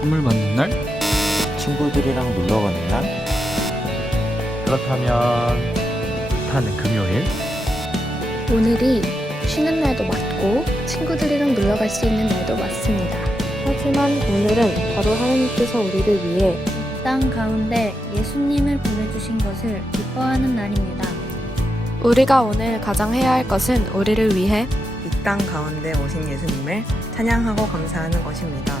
선물 받는 날? 친구들이랑 놀러 가는 날? 그렇다면 타는 금요일? 오늘이 쉬는 날도 맞고 친구들이랑 놀러 갈 수 있는 날도 맞습니다. 하지만 오늘은 바로 하나님께서 우리를 위해 땅 가운데 예수님을 보내주신 것을 기뻐하는 날입니다. 우리가 오늘 가장 해야 할 것은 우리를 위해 이 땅 가운데 오신 예수님을 찬양하고 감사하는 것입니다.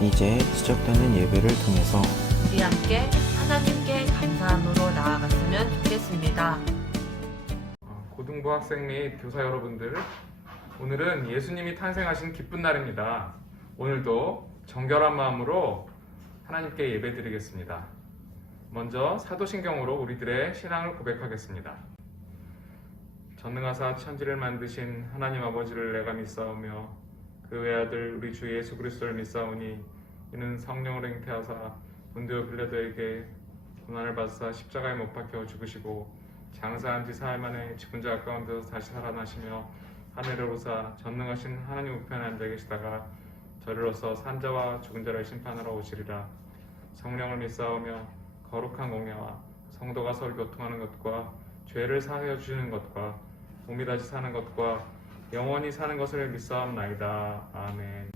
이제 시작되는 예배를 통해서 우리 함께 하나님께 감사함으로 나아갔으면 좋겠습니다. 고등부 학생 및 교사 여러분들, 오늘은 예수님이 탄생하신 기쁜 날입니다. 오늘도 정결한 마음으로 하나님께 예배드리겠습니다. 먼저 사도신경으로 우리들의 신앙을 고백하겠습니다. 전능하사 천지를 만드신 하나님 아버지를 내가 믿사오며 그 외아들 우리 주 예수 그리스도를 믿사오니 이는 성령으로 잉태하사 본디오 빌라도에게 고난을 받으사 십자가에 못 박혀 죽으시고 장사한 지 사흘 만에 죽은 자 가운데서 다시 살아나시며 하늘에 오사 전능하신 하나님 우편에 앉아 계시다가 저리로서 산자와 죽은 자를 심판하러 오시리라. 성령을 믿사오며 거룩한 공예와 성도가 서로 교통하는 것과 죄를 사하여 주시는 것과 몸이 다시 사는 것과 영원히 사는 것을 믿사옵나이다. 아멘.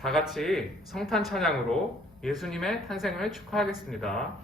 다 같이 성탄 찬양으로 예수님의 탄생을 축하하겠습니다.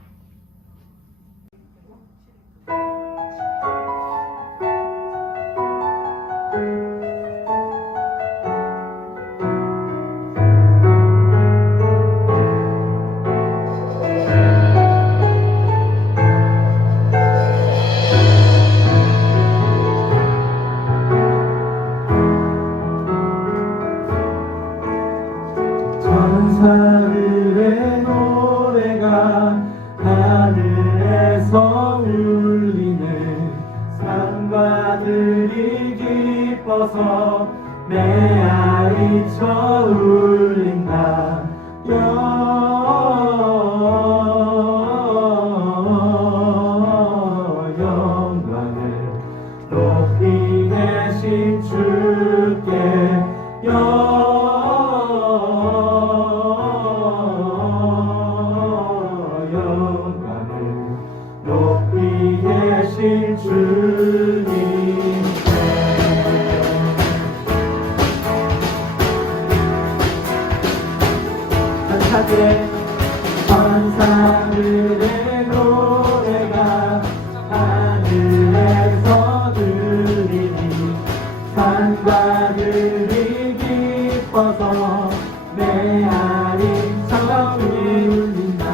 천사들의 노래가 하늘에서 울리네. 산과들이 기뻐서 메아리쳐 울린다. 영광을 높이 계신 주께 높이 계신 주님께 천사들의 노래가 하늘에서 들리니 산과들이 기뻐서 메아리쳐 울린다.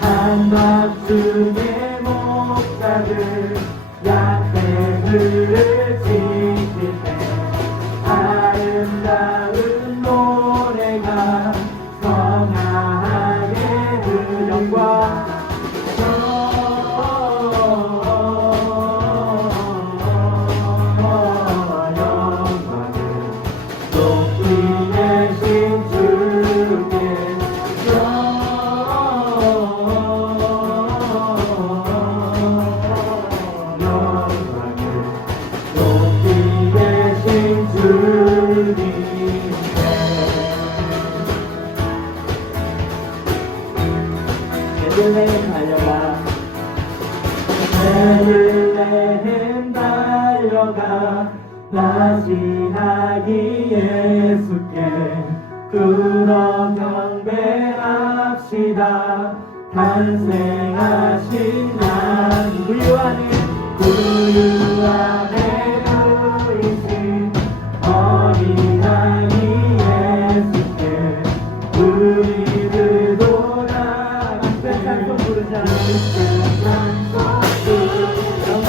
한밤중에 목자들 양떼들을 지킬 때 아름다운 노래가 성하게 들린다. 영광을 높이 계신 주께 높이 계신 주님께 베들레헴 달려가 베들레헴 달려가 나시하기 예수께 그러 경배합시다. 탄생하신 난 구유 안에 누이신 어린아이 예수께 우리들도 나같이 찬송 부르자. 찬송 부르자.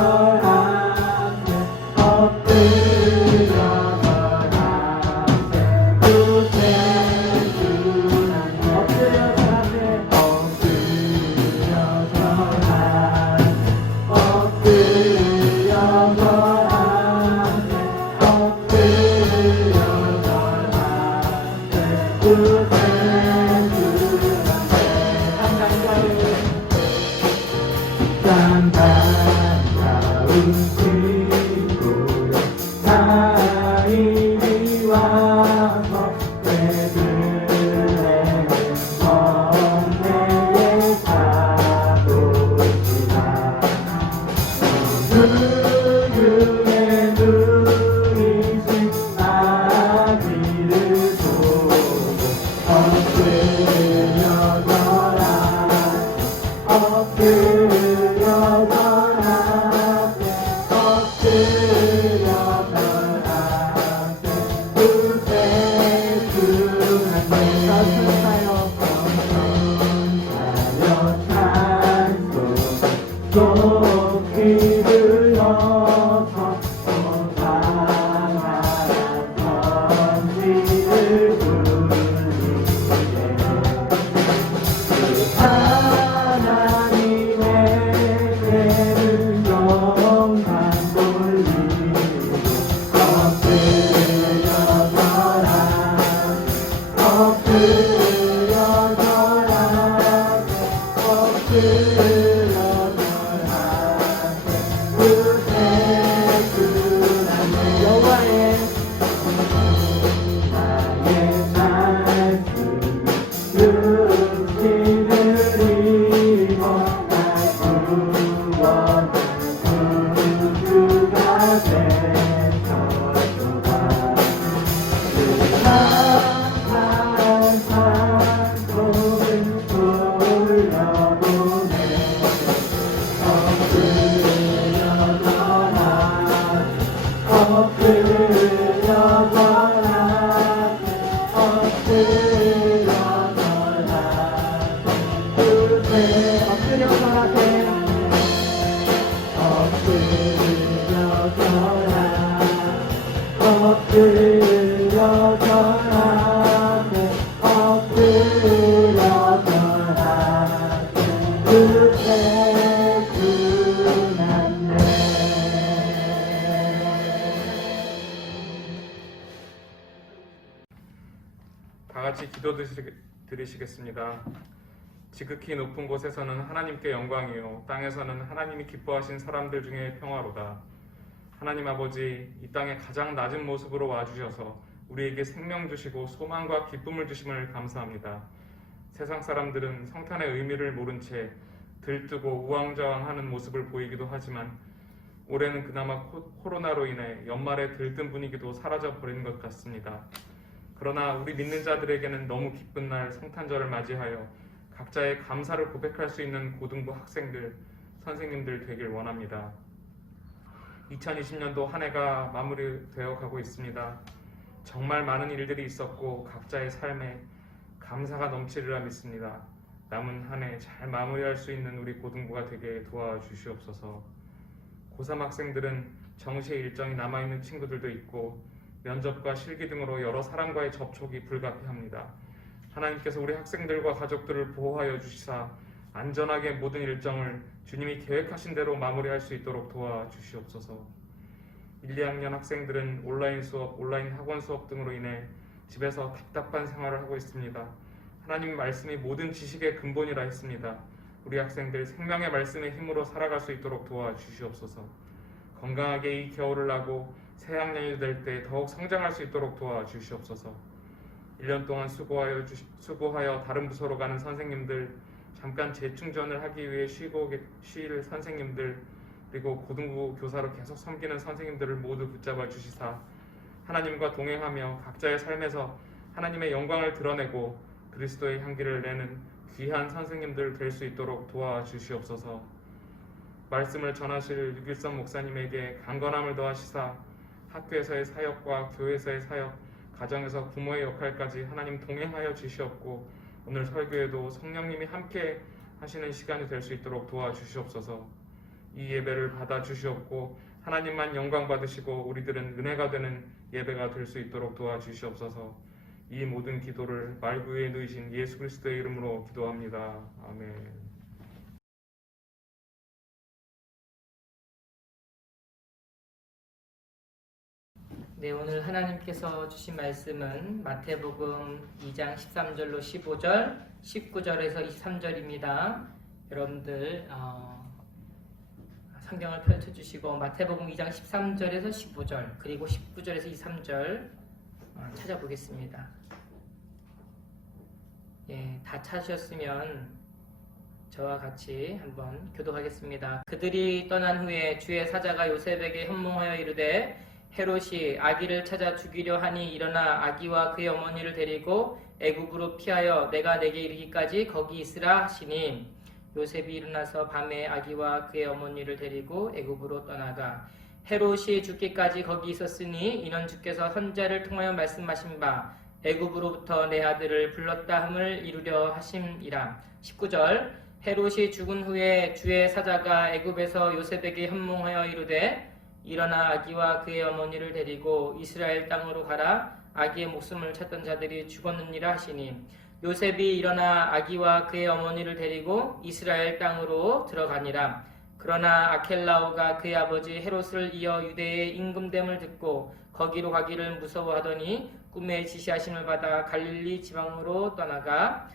앞에 엎드려서 앞에 구세주는 엎드려서 앞에 반가운 친구여 타인이 와서 베들레헴 성내에 가보시라 그 중에 누리신 아기를 보고 엎드려져라 높이 들려서 소상한 천지를 부르시네 하나님의 죄를 영광 돌리고 엎드려져라 여호와의 나의 말씀 육신을 입어 날 구원을 구주가 되셨도다 그 상한 산속을 돌려보내 다 같이 기도 드리시겠습니다. 지극히 높은 곳에서는 하나님께 영광이요 땅에서는 하나님이 기뻐하신 사람들 중에 평화로다. 하나님 아버지, 이 땅의 가장 낮은 모습으로 와주셔서 우리에게 생명 주시고 소망과 기쁨을 주심을 감사합니다. 세상 사람들은 성탄의 의미를 모른 채 들뜨고 우왕좌왕하는 모습을 보이기도 하지만 올해는 그나마 코로나로 인해 연말의 들뜬 분위기도 사라져 버린 것 같습니다. 그러나 우리 믿는 자들에게는 너무 기쁜 날 성탄절을 맞이하여 각자의 감사를 고백할 수 있는 고등부 학생들, 선생님들 되길 원합니다. 2020년도 한 해가 마무리되어 가고 있습니다. 정말 많은 일들이 있었고 각자의 삶에 감사가 넘치리라 믿습니다. 남은 한 해 잘 마무리할 수 있는 우리 고등부가 되게 도와주시옵소서. 고3 학생들은 정시의 일정이 남아있는 친구들도 있고 면접과 실기 등으로 여러 사람과의 접촉이 불가피합니다. 하나님께서 우리 학생들과 가족들을 보호하여 주시사 안전하게 모든 일정을 주님이 계획하신 대로 마무리할 수 있도록 도와주시옵소서. 1, 2학년 학생들은 온라인 수업, 온라인 학원 수업 등으로 인해 집에서 답답한 생활을 하고 있습니다. 하나님 말씀이 모든 지식의 근본이라 했습니다. 우리 학생들 생명의 말씀의 힘으로 살아갈 수 있도록 도와주시옵소서. 건강하게 이 겨울을 나고 새 학년이 될 때 더욱 성장할 수 있도록 도와주시옵소서. 1년 동안 수고하여 다른 부서로 가는 선생님들, 잠깐 재충전을 하기 위해 쉴 선생님들, 그리고 고등부 교사로 계속 섬기는 선생님들을 모두 붙잡아 주시사 하나님과 동행하며 각자의 삶에서 하나님의 영광을 드러내고 그리스도의 향기를 내는 귀한 선생님들 될 수 있도록 도와주시옵소서. 말씀을 전하실 유길선 목사님에게 강건함을 더하시사 학교에서의 사역과 교회에서의 사역, 가정에서 부모의 역할까지 하나님 동행하여 주시옵고 오늘 설교에도 성령님이 함께 하시는 시간이 될 수 있도록 도와주시옵소서. 이 예배를 받아 주시옵고 하나님만 영광 받으시고 우리들은 은혜가 되는 예배가 될 수 있도록 도와주시옵소서. 이 모든 기도를 말구에 누이신 예수 그리스도의 이름으로 기도합니다. 아멘. 네, 오늘 하나님께서 주신 말씀은 마태복음 2장 13절로 15절, 19절에서 23절입니다. 여러분들 성경을 펼쳐주시고 마태복음 2장 13절에서 15절 그리고 19절에서 23절 찾아보겠습니다. 예, 다 찾으셨으면 저와 같이 한번 교독하겠습니다. 그들이 떠난 후에 주의 사자가 요셉에게 현몽하여 이르되 헤롯이 아기를 찾아 죽이려 하니 일어나 아기와 그의 어머니를 데리고 애굽으로 피하여 내가 내게 이르기까지 거기 있으라 하시니 요셉이 일어나서 밤에 아기와 그의 어머니를 데리고 애굽으로 떠나가 헤롯이 죽기까지 거기 있었으니 이는 주께서 선지자를 통하여 말씀하신 바 애굽으로부터 내 아들을 불렀다 함을 이루려 하심이라. 19절 헤롯이 죽은 후에 주의 사자가 애굽에서 요셉에게 현몽하여 이르되 일어나 아기와 그의 어머니를 데리고 이스라엘 땅으로 가라. 아기의 목숨을 찾던 자들이 죽었느니라 하시니 요셉이 일어나 아기와 그의 어머니를 데리고 이스라엘 땅으로 들어가니라. 그러나 아켈라오가 그의 아버지 헤롯을 이어 유대의 임금됨을 듣고 거기로 가기를 무서워하더니 꿈에 지시하심을 받아 갈릴리 지방으로 떠나가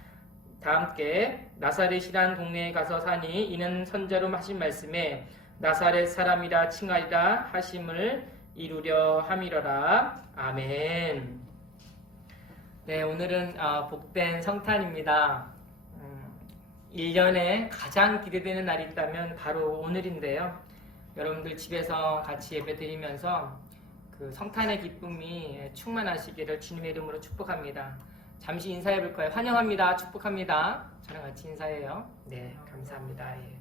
다 함께 나사렛이란 동네에 가서 사니 이는 선지자로 하신 말씀에 나사렛 사람이라 칭하리라 하심을 이루려 함이러라. 아멘. 네, 오늘은 복된 성탄입니다. 1년에 가장 기대되는 날이 있다면 바로 오늘인데요. 여러분들 집에서 같이 예배 드리면서 그 성탄의 기쁨이 충만하시기를 주님의 이름으로 축복합니다. 잠시 인사해 볼 거예요. 환영합니다. 축복합니다. 저랑 같이 인사해요. 네, 감사합니다. 예.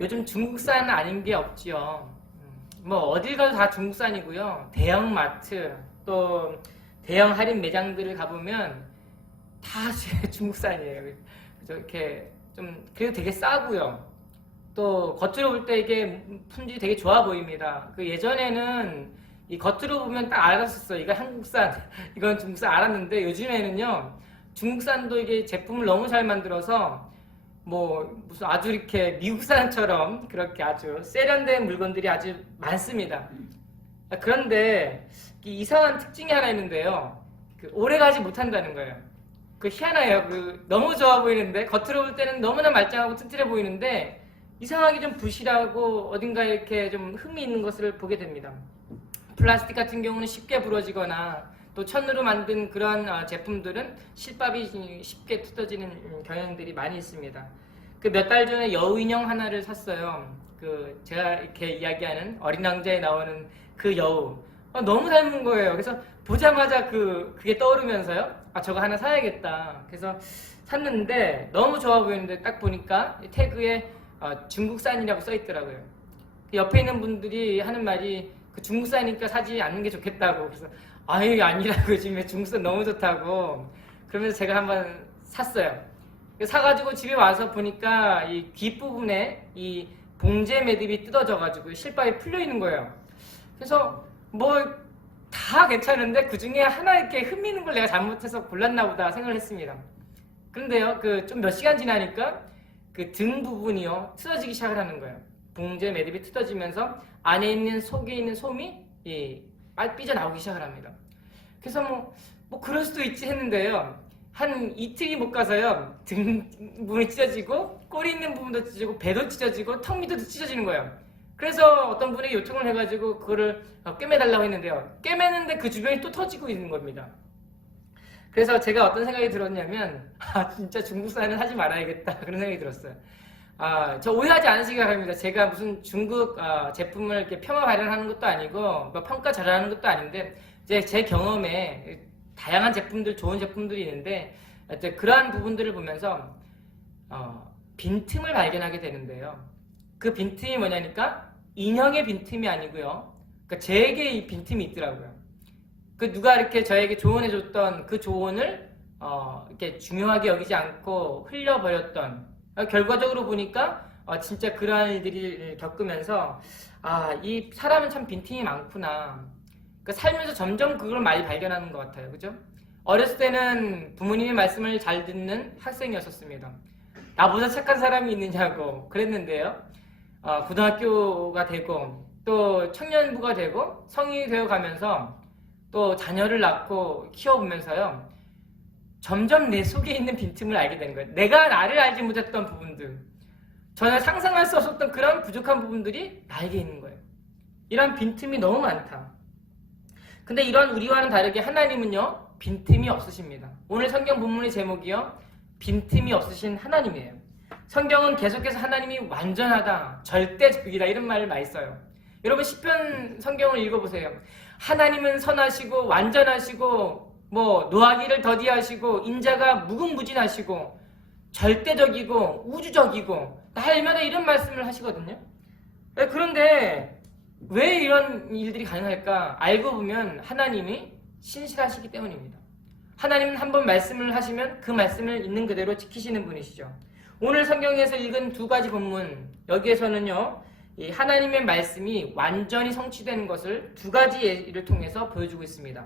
요즘 중국산 아닌 게 없지요. 뭐 어딜 가도 다 중국산이고요. 대형 마트 또 대형 할인 매장들을 가보면 다 중국산이에요. 그래서 이렇게 좀 그래도 되게 싸고요. 또 겉으로 볼 때 이게 품질이 되게 좋아 보입니다. 그 예전에는 이 겉으로 보면 딱 알았었어요. 이거 한국산, 이건 중국산 알았는데 요즘에는요 중국산도 이게 제품을 너무 잘 만들어서 뭐 무슨 아주 이렇게 미국산처럼 그렇게 아주 세련된 물건들이 아주 많습니다. 그런데 이상한 특징이 하나 있는데요. 오래가지 못한다는 거예요. 그 희한해요. 너무 좋아 보이는데 겉으로 볼 때는 너무나 말짱하고 튼튼해 보이는데 이상하게 좀 부실하고 어딘가 이렇게 좀 흠이 있는 것을 보게 됩니다. 플라스틱 같은 경우는 쉽게 부러지거나 또 천으로 만든 그런 제품들은 실밥이 쉽게 뜯어지는 경향들이 많이 있습니다. 그 몇 달 전에 여우 인형 하나를 샀어요. 제가 이렇게 이야기하는 어린 왕자에 나오는 그 여우. 너무 닮은 거예요. 그래서 보자마자 그게 떠오르면서요. 저거 하나 사야겠다. 그래서 샀는데 너무 좋아 보이는데 딱 보니까 태그에 중국산이라고 써 있더라고요. 옆에 있는 분들이 하는 말이 중국산이니까 사지 않는 게 좋겠다고. 그래서 아유 아니라고 요즘에 중국산 너무 좋다고. 그러면서 제가 한번 샀어요. 사가지고 집에 와서 보니까 이 뒷부분에 이 봉제 매듭이 뜯어져가지고 실밥이 풀려 있는 거예요. 그래서 뭐 다 괜찮은데 그 중에 하나 이렇게 흠이 있는 걸 내가 잘못해서 골랐나 보다 생각을 했습니다. 그런데요, 좀 몇 시간 지나니까 그 등 부분이요 뜯어지기 시작을 하는 거예요. 봉제 매듭이 뜯어지면서 안에 있는 속에 있는 솜이 삐져 나오기 시작을 합니다. 그래서 뭐 그럴 수도 있지 했는데요. 한 이틀이 못 가서요. 등 부분이 찢어지고 꼬리 있는 부분도 찢어지고 배도 찢어지고 턱 밑에도 찢어지는 거예요. 그래서 어떤 분이 요청을 해가지고 그거를 꿰매달라고 했는데요. 꿰매는데 그 주변이 또 터지고 있는 겁니다. 그래서 제가 어떤 생각이 들었냐면 진짜 중국산은 하지 말아야겠다 그런 생각이 들었어요. 저 오해하지 않으시기 바랍니다. 제가 무슨 중국 제품을 이렇게 폄하 발현하는 것도 아니고 뭐 평가 잘하는 것도 아닌데 이제 제 경험에 다양한 제품들, 좋은 제품들이 있는데 그러한 부분들을 보면서 빈틈을 발견하게 되는데요. 그 빈틈이 뭐냐니까 인형의 빈틈이 아니고요. 그러니까 제게 이 빈틈이 있더라고요. 누가 이렇게 저에게 조언해줬던 그 조언을 이렇게 중요하게 여기지 않고 흘려버렸던 결과적으로 보니까 진짜 그러한 일들을 겪으면서 이 사람은 참 빈틈이 많구나. 그러니까 살면서 점점 그걸 많이 발견하는 것 같아요. 그죠? 어렸을 때는 부모님의 말씀을 잘 듣는 학생이었었습니다. 나보다 착한 사람이 있느냐고 그랬는데요. 고등학교가 되고 또 청년부가 되고 성인이 되어 가면서 또 자녀를 낳고 키워보면서요. 점점 내 속에 있는 빈틈을 알게 되는 거예요. 내가 나를 알지 못했던 부분들, 전혀 상상할 수 없었던 그런 부족한 부분들이 나에게 있는 거예요. 이런 빈틈이 너무 많다. 근데 이런 우리와는 다르게 하나님은요. 빈틈이 없으십니다. 오늘 성경 본문의 제목이요. 빈틈이 없으신 하나님이에요. 성경은 계속해서 하나님이 완전하다, 절대적이다 이런 말을 많이 써요. 여러분 시편 성경을 읽어보세요. 하나님은 선하시고 완전하시고 노하기를 더디하시고 인자가 무궁무진하시고 절대적이고 우주적이고 날마다 이런 말씀을 하시거든요. 그런데 왜 이런 일들이 가능할까? 알고 보면 하나님이 신실하시기 때문입니다. 하나님은 한번 말씀을 하시면 그 말씀을 있는 그대로 지키시는 분이시죠. 오늘 성경에서 읽은 두 가지 본문, 여기에서는요, 이 하나님의 말씀이 완전히 성취되는 것을 두 가지 예를 통해서 보여주고 있습니다.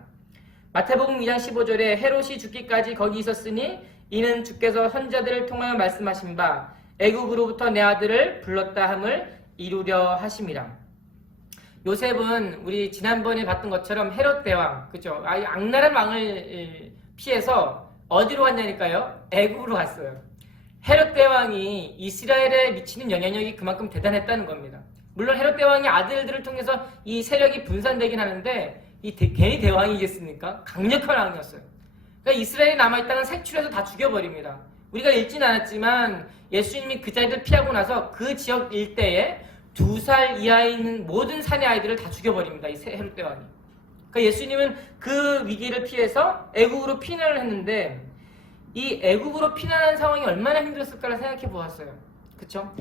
마태복음 2장 15절에 헤롯이 죽기까지 거기 있었으니 이는 주께서 선자들을 통하여 말씀하신 바 애국으로부터 내 아들을 불렀다 함을 이루려 하심이라. 요셉은 우리 지난번에 봤던 것처럼 헤롯 대왕, 그죠? 악랄한 왕을 피해서 어디로 갔냐니까요? 애국으로 갔어요. 헤롯 대왕이 이스라엘에 미치는 영향력이 그만큼 대단했다는 겁니다. 물론 헤롯 대왕의 아들들을 통해서 이 세력이 분산되긴 하는데 괜히 대왕이겠습니까? 강력한 왕이었어요. 그러니까 이스라엘에 남아있다는 색출해서 다 죽여버립니다. 우리가 읽진 않았지만 예수님이 그 자리를 피하고 나서 그 지역 일대에 2살 이하에 있는 모든 사내 아이들을 다 죽여버립니다. 이 헤롯 대왕이. 그러니까 예수님은 그 위기를 피해서 애국으로 피난을 했는데 이 애국으로 피난한 상황이 얼마나 힘들었을까를 생각해 보았어요. 그쵸?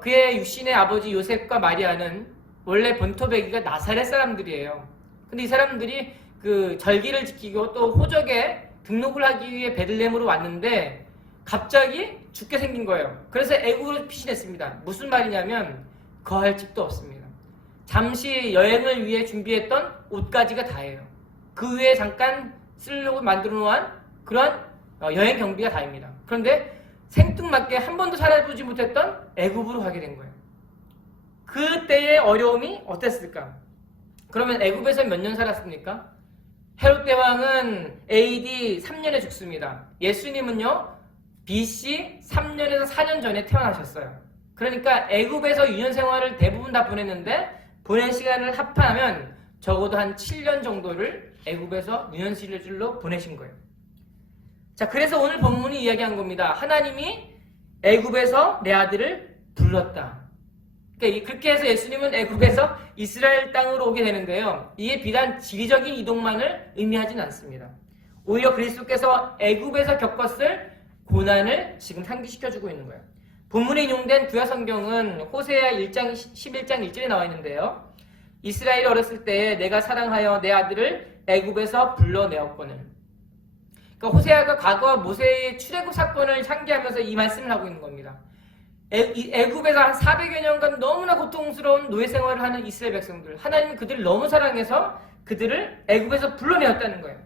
그의 육신의 아버지 요셉과 마리아는 원래 본토배기가 나사렛 사람들이에요. 근데 이 사람들이 그 절기를 지키고 또 호적에 등록을 하기 위해 베들레헴으로 왔는데 갑자기 죽게 생긴 거예요. 그래서 애국으로 피신했습니다. 무슨 말이냐면 거할 집도 없습니다. 잠시 여행을 위해 준비했던 옷가지가 다예요. 그 위에 잠깐 쓰려고 만들어 놓은 그런 여행 경비가 다입니다. 그런데 생뚱맞게 한 번도 살아보지 못했던 애굽으로 가게 된 거예요. 그때의 어려움이 어땠을까? 그러면 애굽에서 몇 년 살았습니까? 헤롯 대왕은 AD 3년에 죽습니다. 예수님은요 BC 3년에서 4년 전에 태어나셨어요. 그러니까 애굽에서 유년 생활을 대부분 다 보냈는데 보낸 시간을 합하면 적어도 한 7년 정도를 애굽에서 유년 시절로 보내신 거예요. 자, 그래서 오늘 본문이 이야기한 겁니다. 하나님이 애굽에서 내 아들을 불렀다. 그러니까 그렇게 해서 예수님은 애굽에서 이스라엘 땅으로 오게 되는데요. 이게 비단 지리적인 이동만을 의미하지는 않습니다. 오히려 그리스도께서 애굽에서 겪었을 고난을 지금 상기시켜주고 있는 거예요. 본문에 인용된 구약 성경은 호세아 1장 11장 1절에 나와 있는데요. 이스라엘이 어렸을 때에 내가 사랑하여 내 아들을 애굽에서 불러내었거늘. 그러니까 호세아가 과거 모세의 출애굽 사건을 상기하면서 이 말씀을 하고 있는 겁니다. 애굽에서 한 400여 년간 너무나 고통스러운 노예 생활을 하는 이스라엘 백성들, 하나님은 그들을 너무 사랑해서 그들을 애굽에서 불러내었다는 거예요.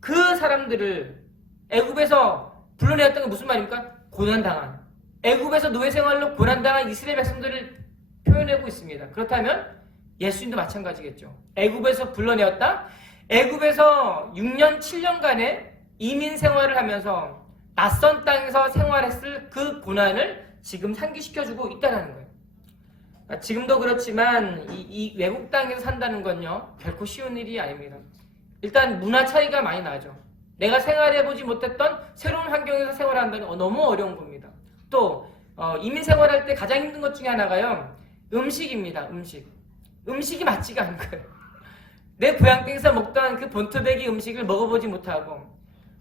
그 사람들을 애굽에서 불러내었다는 건 무슨 말입니까? 고난당한, 애굽에서 노예 생활로 고난당한 이스라엘 백성들을 표현하고 있습니다. 그렇다면 예수님도 마찬가지겠죠. 애굽에서 불러내었다. 애굽에서 6년 7년간의 이민 생활을 하면서 낯선 땅에서 생활했을 그 고난을 지금 상기시켜주고 있다는 거예요. 지금도 그렇지만 이 외국 땅에서 산다는 건요 결코 쉬운 일이 아닙니다. 일단 문화 차이가 많이 나죠. 내가 생활해보지 못했던 새로운 환경에서 생활한다는 건 너무 어려운 겁니다. 또 이민 생활할 때 가장 힘든 것 중에 하나가요 음식입니다. 음식이 맞지가 않은 거예요. 내 고향 땅에서 먹던 그 본토배기 음식을 먹어보지 못하고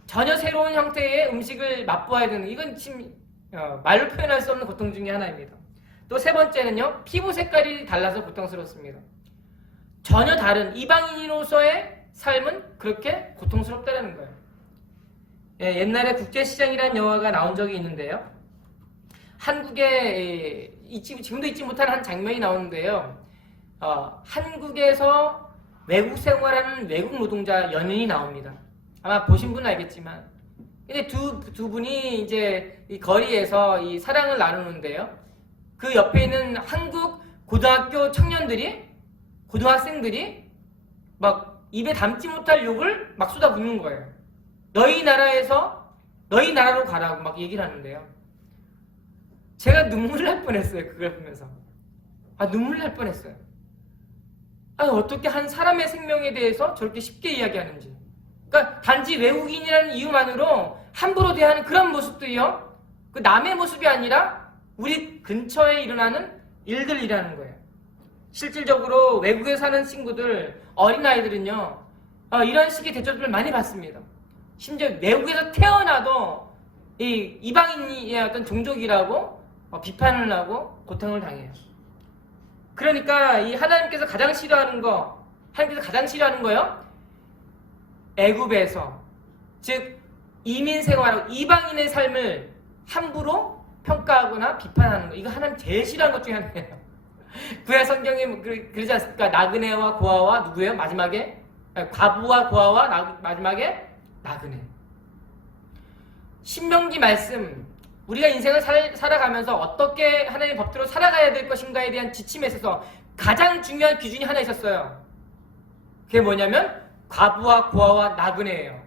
전혀 새로운 형태의 음식을 맛보아야 되는, 이건 지금 말로 표현할 수 없는 고통 중에 하나입니다. 또 세 번째는요, 피부 색깔이 달라서 고통스럽습니다. 전혀 다른 이방인으로서의 삶은 그렇게 고통스럽다는 거예요. 옛날에 국제시장이라는 영화가 나온 적이 있는데요. 한국에 지금도 잊지 못하는 한 장면이 나오는데요. 한국에서 외국 생활하는 외국 노동자 연인이 나옵니다. 아마 보신 분은 알겠지만, 근데 두 분이 이제 이 거리에서 이 사랑을 나누는데요. 그 옆에 있는 한국 고등학교 청년들이, 고등학생들이 막 입에 담지 못할 욕을 막 쏟아붓는 거예요. 너희 나라에서 너희 나라로 가라고 막 얘기를 하는데요. 제가 눈물 날 뻔했어요. 그걸 보면서. 눈물 날 뻔했어요. 어떻게 한 사람의 생명에 대해서 저렇게 쉽게 이야기하는지. 그러니까 단지 외국인이라는 이유만으로 함부로 대하는 그런 모습도요. 그 남의 모습이 아니라 우리 근처에 일어나는 일들이라는 거예요. 실질적으로 외국에 사는 친구들, 어린아이들은요. 이런 식의 대접을 많이 받습니다. 심지어 외국에서 태어나도 이 이방인의 어떤 종족이라고 비판을 하고 고통을 당해요. 그러니까 이 하나님께서 가장 싫어하는 거요. 애굽에서, 즉 이민 생활하고 이방인의 삶을 함부로 평가하거나 비판하는 거. 이거 하나님 제일 싫어하는 것 중에 하나예요. 구약 성경에 그러지 않습니까? 나그네와 고아와 누구예요? 마지막에 과부와 고아와 마지막에 나그네. 신명기 말씀, 우리가 인생을 살아가면서 어떻게 하나님의 법대로 살아가야 될 것인가에 대한 지침에 있어서 가장 중요한 기준이 하나 있었어요. 그게 뭐냐면 과부와 고아와 나그네예요.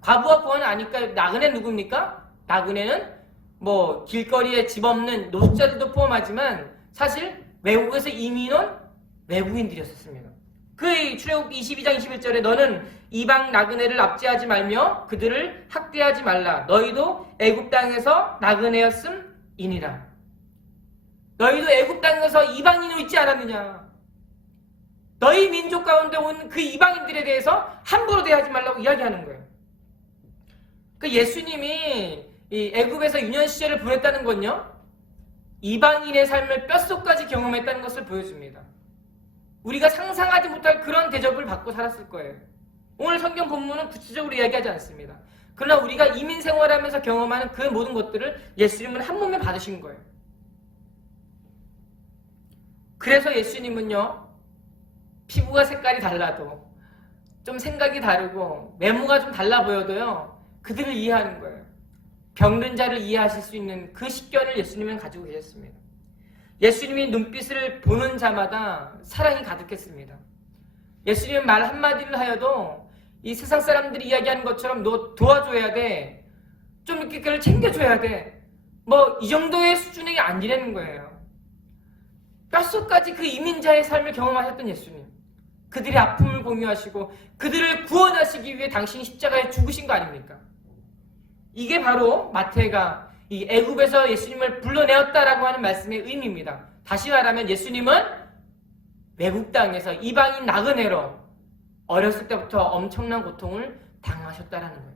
과부와 고아는 아니까 나그네는 누굽니까? 나그네는 뭐 길거리에 집 없는 노숙자들도 포함하지만 사실 외국에서 이민 온 외국인들이었습니다. 그 출애굽기 22장 21절에 너는 이방 나그네를 압제하지 말며 그들을 학대하지 말라. 너희도 애굽 땅에서 나그네였음이니라. 너희도 애굽 땅에서 이방인으로 있지 않았느냐. 너희 민족 가운데 온 그 이방인들에 대해서 함부로 대하지 말라고 이야기하는 거예요. 그 예수님이 이 애굽에서 유년 시절을 보냈다는 건요. 이방인의 삶을 뼛속까지 경험했다는 것을 보여줍니다. 우리가 상상하지 못할 그런 대접을 받고 살았을 거예요. 오늘 성경 본문은 구체적으로 이야기하지 않습니다. 그러나 우리가 이민 생활하면서 경험하는 그 모든 것들을 예수님은 한 몸에 받으신 거예요. 그래서 예수님은요. 피부가 색깔이 달라도 좀 생각이 다르고 외모가 좀 달라 보여도요. 그들을 이해하는 거예요. 병든 자를 이해하실 수 있는 그 식견을 예수님은 가지고 계셨습니다. 예수님이 눈빛을 보는 자마다 사랑이 가득했습니다. 예수님은 말 한마디를 하여도 이 세상 사람들이 이야기하는 것처럼 너 도와줘야 돼. 좀 이렇게 그걸 챙겨줘야 돼. 뭐 이 정도의 수준이 아니라는 거예요. 뼛속까지 그 이민자의 삶을 경험하셨던 예수님. 그들의 아픔을 공유하시고 그들을 구원하시기 위해 당신이 십자가에 죽으신 거 아닙니까? 이게 바로 마태가 이 애굽에서 예수님을 불러내었다라고 하는 말씀의 의미입니다. 다시 말하면 예수님은 외국 땅에서 이방인 나그네로 어렸을 때부터 엄청난 고통을 당하셨다라는 거예요.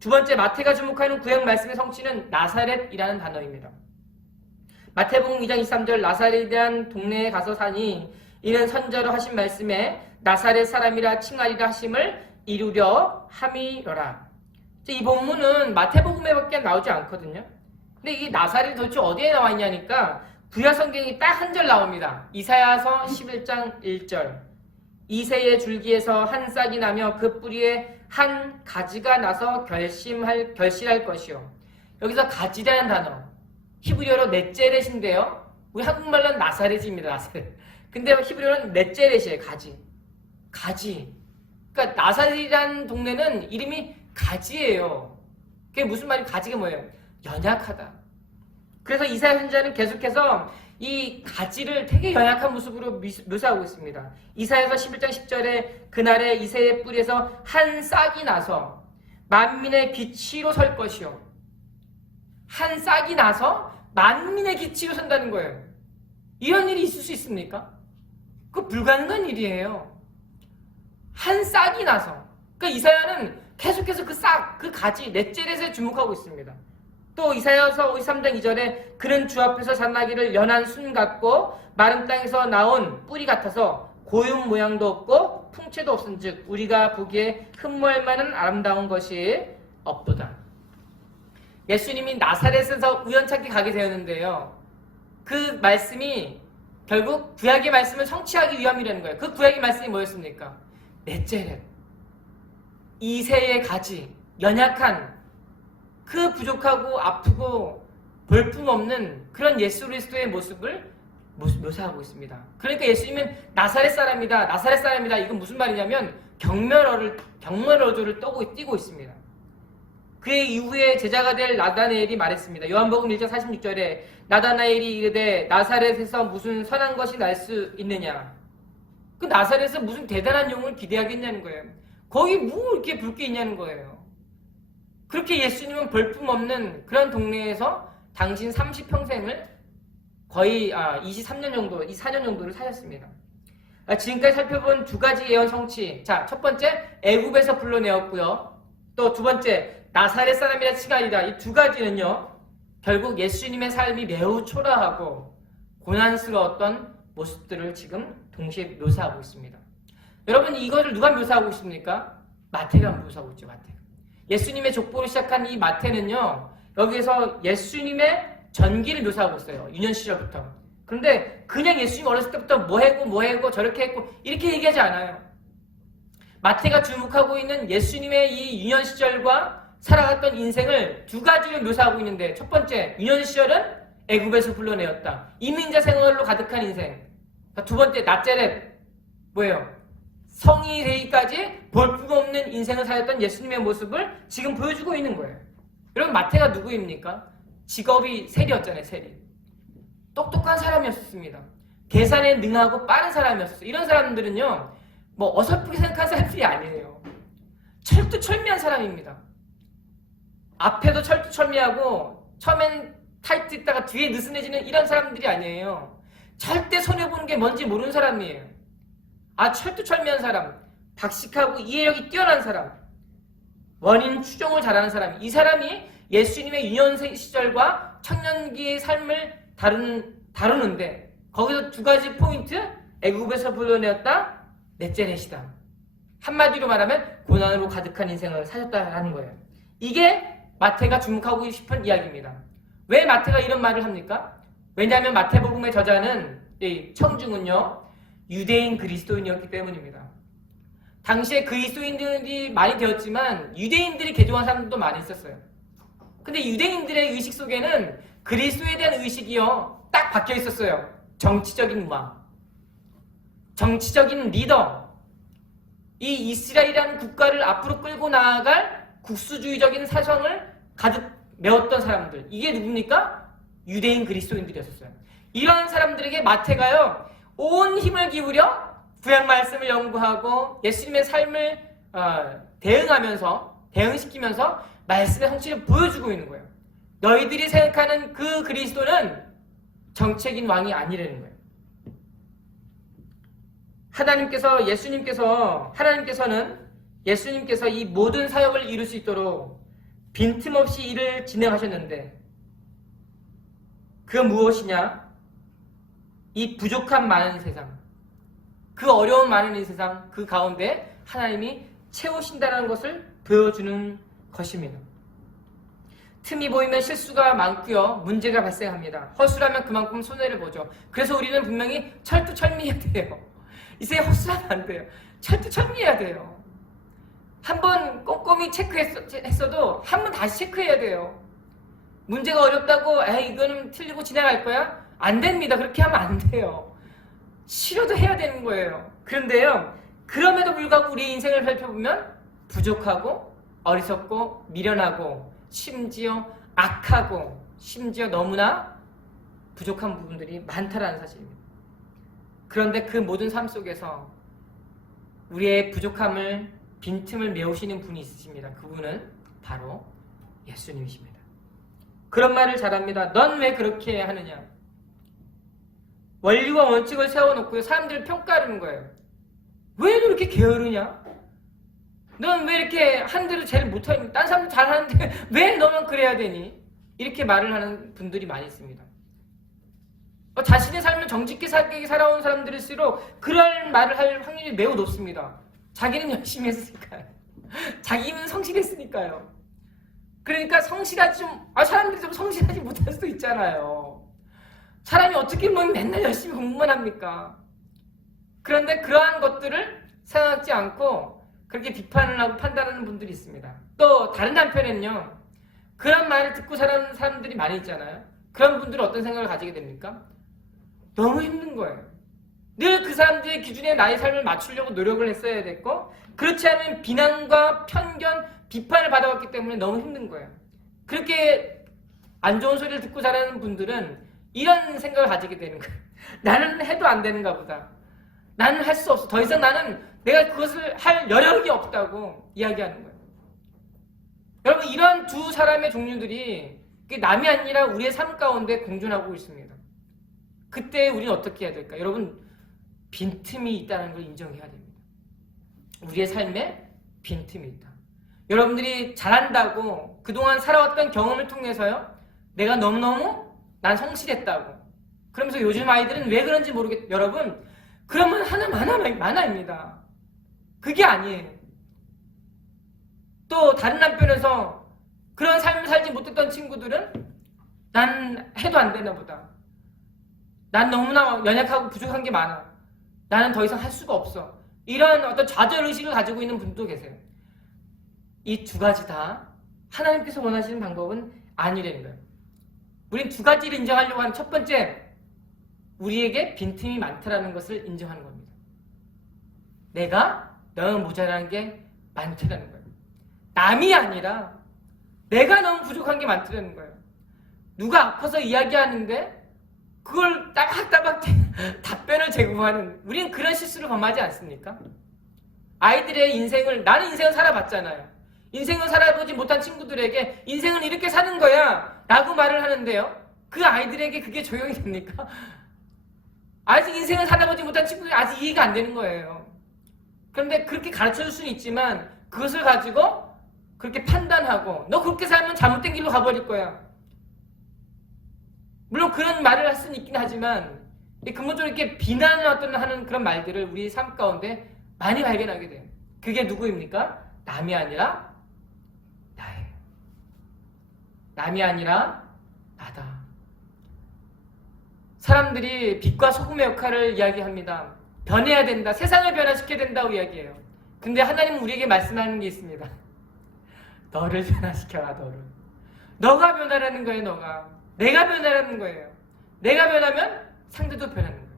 두 번째, 마태가 주목하는 구약 말씀의 성취는 나사렛이라는 단어입니다. 마태복음 2장 23절 나사렛이라는 동네에 가서 사니 이는 선자로 하신 말씀에 나사렛 사람이라 칭하리라 하심을 이루려 함이로라. 이 본문은 마태복음에밖에 나오지 않거든요. 근데 이 나사렛이 도대체 어디에 나와 있냐니까 구약 성경이 딱 한 절 나옵니다. 이사야서 11장 1절. 이새의 줄기에서 한 싹이 나며 그 뿌리에 한 가지가 나서 결실할 것이요. 여기서 가지라는 단어 히브리어로 넷제렛인데요. 우리 한국말로는 나사렛입니다. 나사렛. 근데 히브리어는 넷제렛이에요. 가지. 그러니까 나사렛이라는 동네는 이름이 가지예요. 그게 무슨 말이에요? 가지가 뭐예요? 연약하다. 그래서 이사야 선지자는 계속해서 이 가지를 되게 연약한 모습으로 묘사하고 있습니다. 이사야서 11장 10절에 그날에 이새의 뿌리에서 한 싹이 나서 만민의 기치로 설 것이요. 한 싹이 나서 만민의 기치로 선다는 거예요. 이런 일이 있을 수 있습니까? 그거 불가능한 일이에요. 한 싹이 나서. 그러니까 이사야는 계속해서 그 싹, 그 가지, 넷제렛에 주목하고 있습니다. 또 이사야서 53장 2절에 그는 주 앞에서 자라나기를 연한 순 같고 마른 땅에서 나온 뿌리 같아서 고운 모양도 없고 풍채도 없은즉 우리가 보기에 흠모할 만한 아름다운 것이 없도다. 예수님이 나사렛에서 우연찮게 가게 되었는데요. 그 말씀이 결국 구약의 말씀을 성취하기 위함이라는 거예요. 그 구약의 말씀이 뭐였습니까? 넷째렛, 이새의 가지, 연약한 그 부족하고 아프고 볼품없는 그런 예수 그리스도의 모습을 묘사하고 있습니다. 그러니까 예수님은 나사렛 사람이다, 나사렛 사람이다. 이건 무슨 말이냐면 경멸어조를 띄고 있습니다. 그의 이후에 제자가 될 나다나엘이 말했습니다. 요한복음 1장 46절에 나다나엘이 이르되 나사렛에서 무슨 선한 것이 날 수 있느냐. 그 나사렛에서 무슨 대단한 용을 기대하겠냐는 거예요. 거기 뭐 이렇게 볼 게 있냐는 거예요. 그렇게 예수님은 볼품없는 그런 동네에서 당신 30평생을 거의 23년 정도, 24년 정도를 사셨습니다. 지금까지 살펴본 두 가지 예언 성취. 자, 첫 번째, 애굽에서 불러내었고요. 또 두 번째, 나사렛 사람이라 치가 아니다. 이 두 가지는요, 결국 예수님의 삶이 매우 초라하고 고난스러웠던 모습들을 지금 동시에 묘사하고 있습니다. 여러분, 이거를 누가 묘사하고 있습니까? 마태가 묘사하고 있죠, 마태가. 예수님의 족보로 시작한 이 마태는요, 여기에서 예수님의 전기를 묘사하고 있어요. 유년 시절부터. 그런데 그냥 예수님 어렸을 때부터 뭐 했고 저렇게 했고 이렇게 얘기하지 않아요. 마태가 주목하고 있는 예수님의 이 유년 시절과 살아갔던 인생을 두 가지로 묘사하고 있는데, 첫 번째, 유년 시절은 애굽에서 불러내었다. 이민자 생활로 가득한 인생. 두 번째, 나자렛, 뭐예요? 성이 되기까지 볼품없는 인생을 살았던 예수님의 모습을 지금 보여주고 있는 거예요. 여러분, 마태가 누구입니까? 직업이 세리였잖아요, 세리. 똑똑한 사람이었습니다. 계산에 능하고 빠른 사람이었어요. 이런 사람들은요, 뭐 어설프게 생각한 사람들이 아니에요. 철두철미한 사람입니다. 앞에도 철두철미하고 처음엔 타이트 있다가 뒤에 느슨해지는 이런 사람들이 아니에요. 절대 손해보는 게 뭔지 모르는 사람이에요. 철두철미한 사람, 박식하고 이해력이 뛰어난 사람, 원인 추종을 잘하는 사람. 이 사람이 예수님의 유년 시절과 청년기의 삶을 다루는데, 거기서 두 가지 포인트, 애굽에서 불러내었다, 넷째넷이다. 한마디로 말하면 고난으로 가득한 인생을 사셨다라는 거예요. 이게 마태가 주목하고 싶은 이야기입니다. 왜 마태가 이런 말을 합니까? 왜냐하면 마태복음의 저자는, 이 청중은요, 유대인 그리스도인이었기 때문입니다. 당시에 그리스도인들이 많이 되었지만 유대인들이 개종한 사람들도 많이 있었어요. 근데 유대인들의 의식 속에는 그리스도에 대한 의식이요, 딱 박혀 있었어요. 정치적인 왕, 정치적인 리더, 이 이스라엘이라는 국가를 앞으로 끌고 나아갈 국수주의적인 사상을 가득 메웠던 사람들. 이게 누굽니까? 유대인 그리스도인들이었어요. 이런 사람들에게 마태가요, 온 힘을 기울여 구약 말씀을 연구하고 예수님의 삶을 대응시키면서 말씀의 성취를 보여주고 있는 거예요. 너희들이 생각하는 그 그리스도는 정책인 왕이 아니라는 거예요. 예수님께서 이 모든 사역을 이룰 수 있도록 빈틈없이 일을 진행하셨는데, 그 무엇이냐? 이 부족한 많은 세상, 그 어려운 많은 이 세상, 그 가운데 하나님이 채우신다는 것을 보여주는 것입니다. 틈이 보이면 실수가 많고요, 문제가 발생합니다. 허술하면 그만큼 손해를 보죠. 그래서 우리는 분명히 철두철미해야 돼요. 이제 허술하면 안 돼요. 철두철미해야 돼요. 한번 꼼꼼히 체크했어도 한 번 다시 체크해야 돼요. 문제가 어렵다고 이거는 틀리고 지나갈 거야? 안 됩니다. 그렇게 하면 안 돼요. 싫어도 해야 되는 거예요. 그런데요, 그럼에도 불구하고 우리 인생을 살펴보면 부족하고 어리석고 미련하고 심지어 악하고 심지어 너무나 부족한 부분들이 많다라는 사실입니다. 그런데 그 모든 삶 속에서 우리의 부족함을, 빈틈을 메우시는 분이 있으십니다. 그분은 바로 예수님이십니다. 그런 말을 잘합니다. 넌 왜 그렇게 하느냐? 원리와 원칙을 세워놓고요, 사람들을 평가하는 거예요. 왜 너 이렇게 게으르냐? 넌 왜 이렇게 하는 대로 제일 못하니? 딴 사람들 잘하는데 왜 너만 그래야 되니? 이렇게 말을 하는 분들이 많이 있습니다. 자신의 삶을 정직히 살아온 사람들일수록 그런 말을 할 확률이 매우 높습니다. 자기는 열심히 했으니까요. 자기는 성실했으니까요. 그러니까 성실하지 사람들이 좀 성실하지 못할 수도 있잖아요. 사람이 어떻게 뭐 맨날 열심히 공부만 합니까? 그런데 그러한 것들을 생각하지 않고 그렇게 비판을 하고 판단하는 분들이 있습니다. 또 다른 한편에는요, 그런 말을 듣고 사는 사람들이 많이 있잖아요. 그런 분들은 어떤 생각을 가지게 됩니까? 너무 힘든 거예요. 늘 그 사람들의 기준에 나의 삶을 맞추려고 노력을 했어야 됐고, 그렇지 않으면 비난과 편견, 비판을 받아왔기 때문에 너무 힘든 거예요. 그렇게 안 좋은 소리를 듣고 자라는 분들은 이런 생각을 가지게 되는 거예요. 나는 해도 안 되는가 보다. 나는 할 수 없어. 더 이상 나는 내가 그것을 할 여력이 없다고 이야기하는 거예요. 여러분, 이런 두 사람의 종류들이 남이 아니라 우리의 삶 가운데 공존하고 있습니다. 그때 우리는 어떻게 해야 될까? 여러분, 빈틈이 있다는 걸 인정해야 됩니다. 우리의 삶에 빈틈이 있다. 여러분들이 잘한다고 그동안 살아왔던 경험을 통해서요, 내가 너무너무 난 성실했다고. 그러면서 요즘 아이들은 왜 그런지 모르겠어요. 여러분, 그러면 하나입니다. 그게 아니에요. 또 다른 한편에서 그런 삶을 살지 못했던 친구들은 난 해도 안 되나 보다. 난 너무나 연약하고 부족한 게 많아. 나는 더 이상 할 수가 없어. 이런 어떤 좌절의식을 가지고 있는 분도 계세요. 이 두 가지 다 하나님께서 원하시는 방법은 아니라는 거예요. 우린 두 가지를 인정하려고 하는 첫 번째, 우리에게 빈틈이 많다라는 것을 인정하는 겁니다. 내가 너무 모자라는 게 많다라는 거예요. 남이 아니라 내가 너무 부족한 게 많다라는 거예요. 누가 아파서 이야기하는데 그걸 따박따박 답변을 제공하는, 우리는 그런 실수를 범하지 않습니까? 아이들의 인생을, 나는 인생을 살아봤잖아요. 인생을 살아보지 못한 친구들에게 인생은 이렇게 사는 거야 라고 말을 하는데요, 그 아이들에게 그게 적용이 됩니까? 아직 인생을 살아보지 못한 친구들이 아직 이해가 안 되는 거예요. 그런데 그렇게 가르쳐줄 수는 있지만 그것을 가지고 그렇게 판단하고 너 그렇게 살면 잘못된 길로 가버릴 거야. 물론 그런 말을 할 수는 있긴 하지만 근본적으로 이렇게 비난을 하는 그런 말들을 우리 삶 가운데 많이 발견하게 돼요. 그게 누구입니까? 남이 아니라 나예요. 남이 아니라 나다. 사람들이 빛과 소금의 역할을 이야기합니다. 변해야 된다. 세상을 변화시켜야 된다고 이야기해요. 근데 하나님은 우리에게 말씀하는 게 있습니다. 너를 변화시켜라. 너가 변하라는 거예요. 너가. 내가 변하라는 거예요. 내가 변하면 상대도 변하는 거예요.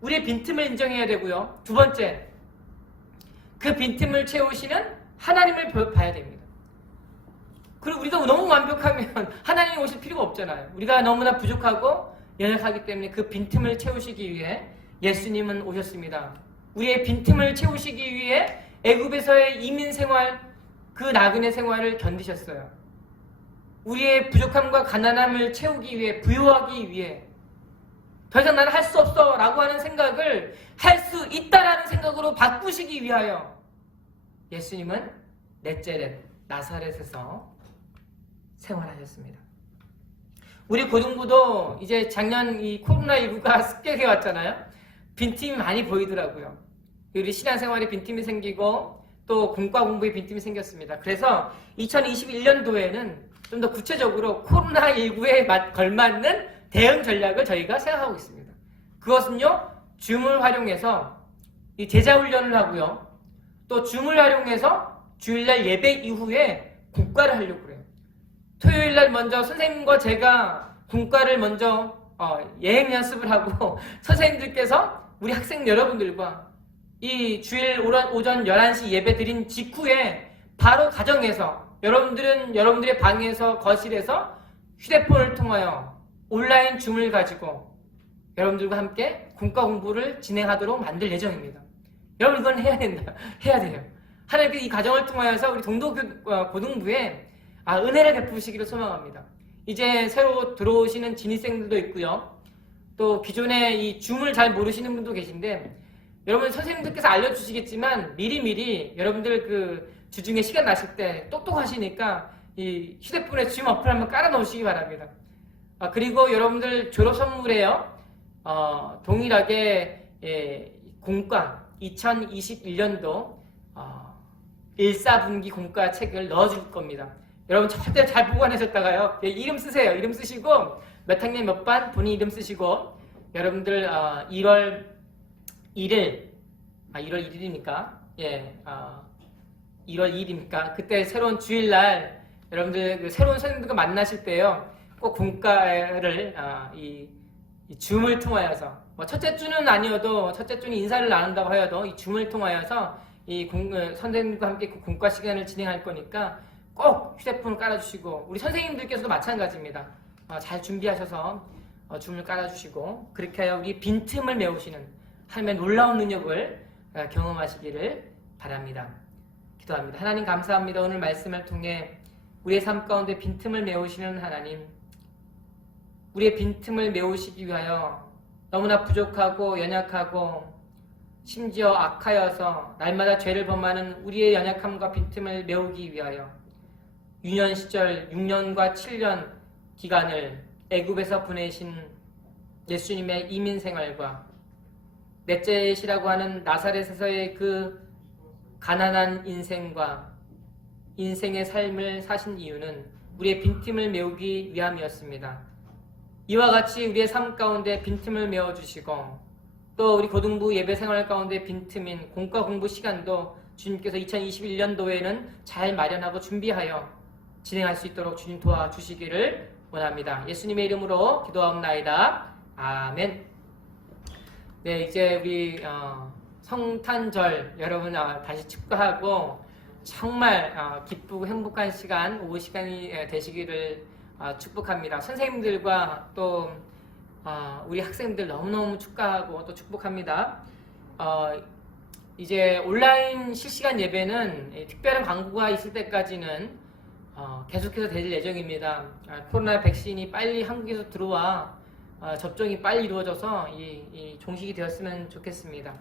우리의 빈틈을 인정해야 되고요. 두 번째, 그 빈틈을 채우시는 하나님을 봐야 됩니다. 그리고 우리가 너무 완벽하면 하나님이 오실 필요가 없잖아요. 우리가 너무나 부족하고 연약하기 때문에 그 빈틈을 채우시기 위해 예수님은 오셨습니다. 우리의 빈틈을 채우시기 위해 애굽에서의 이민 생활, 그 나그네 생활을 견디셨어요. 우리의 부족함과 가난함을 채우기 위해, 부여하기 위해, 더 이상 나는 할 수 없어 라고 하는 생각을 할 수 있다라는 생각으로 바꾸시기 위하여 예수님은 넷제렛, 나사렛에서 생활하셨습니다. 우리 고등부도 이제 작년 이 코로나19가 습격해 왔잖아요. 빈틈이 많이 보이더라고요. 우리 신앙생활에 빈틈이 생기고 또 공과 공부에 빈틈이 생겼습니다. 그래서 2021년도에는 좀 더 구체적으로 코로나19에 걸맞는 대응 전략을 저희가 생각하고 있습니다. 그것은요, 줌을 활용해서 이 제자훈련을 하고요. 또 줌을 활용해서 주일날 예배 이후에 공과를 하려고 그래요. 토요일날 먼저 선생님과 제가 공과를 먼저 예행 연습을 하고 선생님들께서 우리 학생 여러분들과 이 주일 오전 11시 예배 드린 직후에 바로 가정에서 여러분들의 방에서, 거실에서 휴대폰을 통하여 온라인 줌을 가지고 여러분들과 함께 공과 공부를 진행하도록 만들 예정입니다. 여러분, 이건 해야 된다. 해야 돼요. 하나님께서 이 과정을 통하여서 우리 동도 고등부에 은혜를 베푸시기를 소망합니다. 이제 새로 들어오시는 진입생들도 있고요. 또 기존에 이 줌을 잘 모르시는 분도 계신데, 여러분 선생님들께서 알려주시겠지만 미리 여러분들 그 주중에 시간 나실 때 똑똑하시니까 이 휴대폰에 줌 어플 한번 깔아 놓으시기 바랍니다. 그리고 여러분들 졸업 선물에요, 동일하게 공과 2021년도 1, 4분기 공과 책을 넣어줄 겁니다. 여러분 절대 잘 보관하셨다가요. 예, 이름 쓰세요. 이름 쓰시고 몇 학년 몇 반 본인 이름 쓰시고 여러분들 1월 1일 1월 1일이니까 1월 2일이니까 그때 새로운 주일날 여러분들 그 새로운 선생님들과 만나실 때요. 꼭 공과를 이 줌을 통하여서 첫째 주는 아니어도 첫째 주는 인사를 나눈다고 하여도 이 줌을 통하여서 선생님과 함께 그 공과 시간을 진행할 거니까 꼭 휴대폰을 깔아주시고 우리 선생님들께서도 마찬가지입니다. 잘 준비하셔서 줌을 깔아주시고 그렇게 하여 우리 빈틈을 메우시는 하나님의 놀라운 능력을 경험하시기를 바랍니다. 기도합니다. 하나님 감사합니다. 오늘 말씀을 통해 우리의 삶 가운데 빈틈을 메우시는 하나님, 우리의 빈틈을 메우시기 위하여 너무나 부족하고 연약하고 심지어 악하여서 날마다 죄를 범하는 우리의 연약함과 빈틈을 메우기 위하여 유년 시절 6년과 7년 기간을 애굽에서 보내신 예수님의 이민 생활과 넷째시라고 하는 나사렛에서의 그 가난한 인생과 인생의 삶을 사신 이유는 우리의 빈틈을 메우기 위함이었습니다. 이와 같이 우리의 삶 가운데 빈틈을 메워주시고 또 우리 고등부 예배 생활 가운데 빈틈인 공과 공부 시간도 주님께서 2021년도에는 잘 마련하고 준비하여 진행할 수 있도록 주님 도와주시기를 원합니다. 예수님의 이름으로 기도하옵나이다. 아멘. 네, 이제 우리 성탄절 여러분 다시 축하하고 정말 기쁘고 행복한 시간, 오후 시간이 되시기를 축복합니다. 선생님들과 또 우리 학생들 너무너무 축하하고 또 축복합니다. 이제 온라인 실시간 예배는 특별한 광고가 있을 때까지는 계속해서 될 예정입니다. 코로나 백신이 빨리 한국에서 들어와 접종이 빨리 이루어져서 이 종식이 되었으면 좋겠습니다.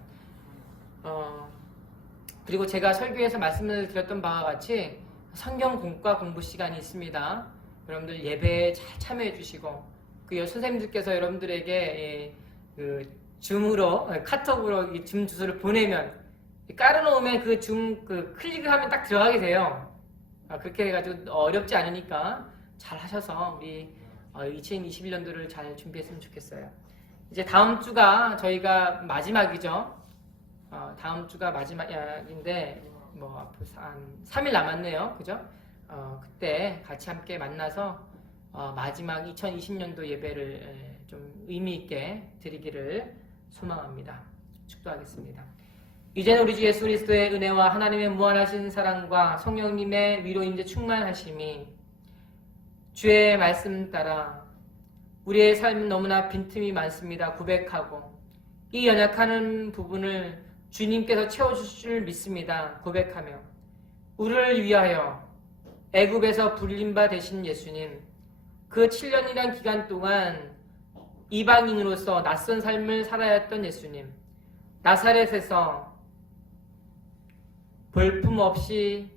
그리고 제가 설교에서 말씀을 드렸던 바와 같이 성경 공과 공부 시간이 있습니다. 여러분들 예배에 잘 참여해 주시고 그 선생님들께서 여러분들에게 그 줌으로 카톡으로 이 줌 주소를 보내면 깔아놓으면 그 줌 그 클릭을 하면 딱 들어가게 돼요. 그렇게 해가지고 어렵지 않으니까 잘 하셔서 우리 2021년도를 잘 준비했으면 좋겠어요. 이제 다음 주가 저희가 마지막이죠. 다음 주가 마지막인데 뭐 앞으로 한 3일 남았네요. 그죠? 그때 같이 함께 만나서 마지막 2020년도 예배를 좀 의미 있게 드리기를 소망합니다. 축도하겠습니다. 이제는 우리 주 예수 그리스도의 은혜와 하나님의 무한하신 사랑과 성령님의 위로 임재 충만하심이 주의 말씀 따라 우리의 삶은 너무나 빈틈이 많습니다. 고백하고 이 연약한 부분을 주님께서 채워주실 줄 믿습니다. 고백하며 우리를 위하여 애굽에서 불린 바 되신 예수님, 그 7년이란 기간 동안 이방인으로서 낯선 삶을 살아야 했던 예수님, 나사렛에서 볼품 없이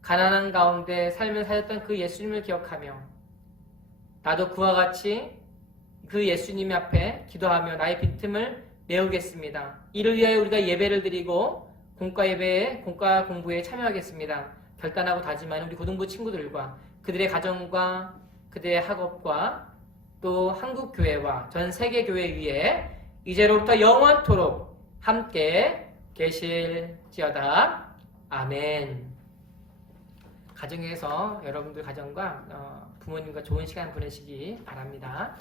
가난한 가운데 삶을 살았던 그 예수님을 기억하며 나도 그와 같이 그 예수님 앞에 기도하며 나의 빈틈을 메우겠습니다. 이를 위하여 우리가 예배를 드리고 공과 예배에 공과 공부에 참여하겠습니다. 결단하고 다짐하는 우리 고등부 친구들과 그들의 가정과 그들의 학업과 또 한국교회와 전 세계교회 위에 이제로부터 영원토록 함께 계실지어다. 아멘. 가정에서 여러분들 가정과 부모님과 좋은 시간 보내시기 바랍니다.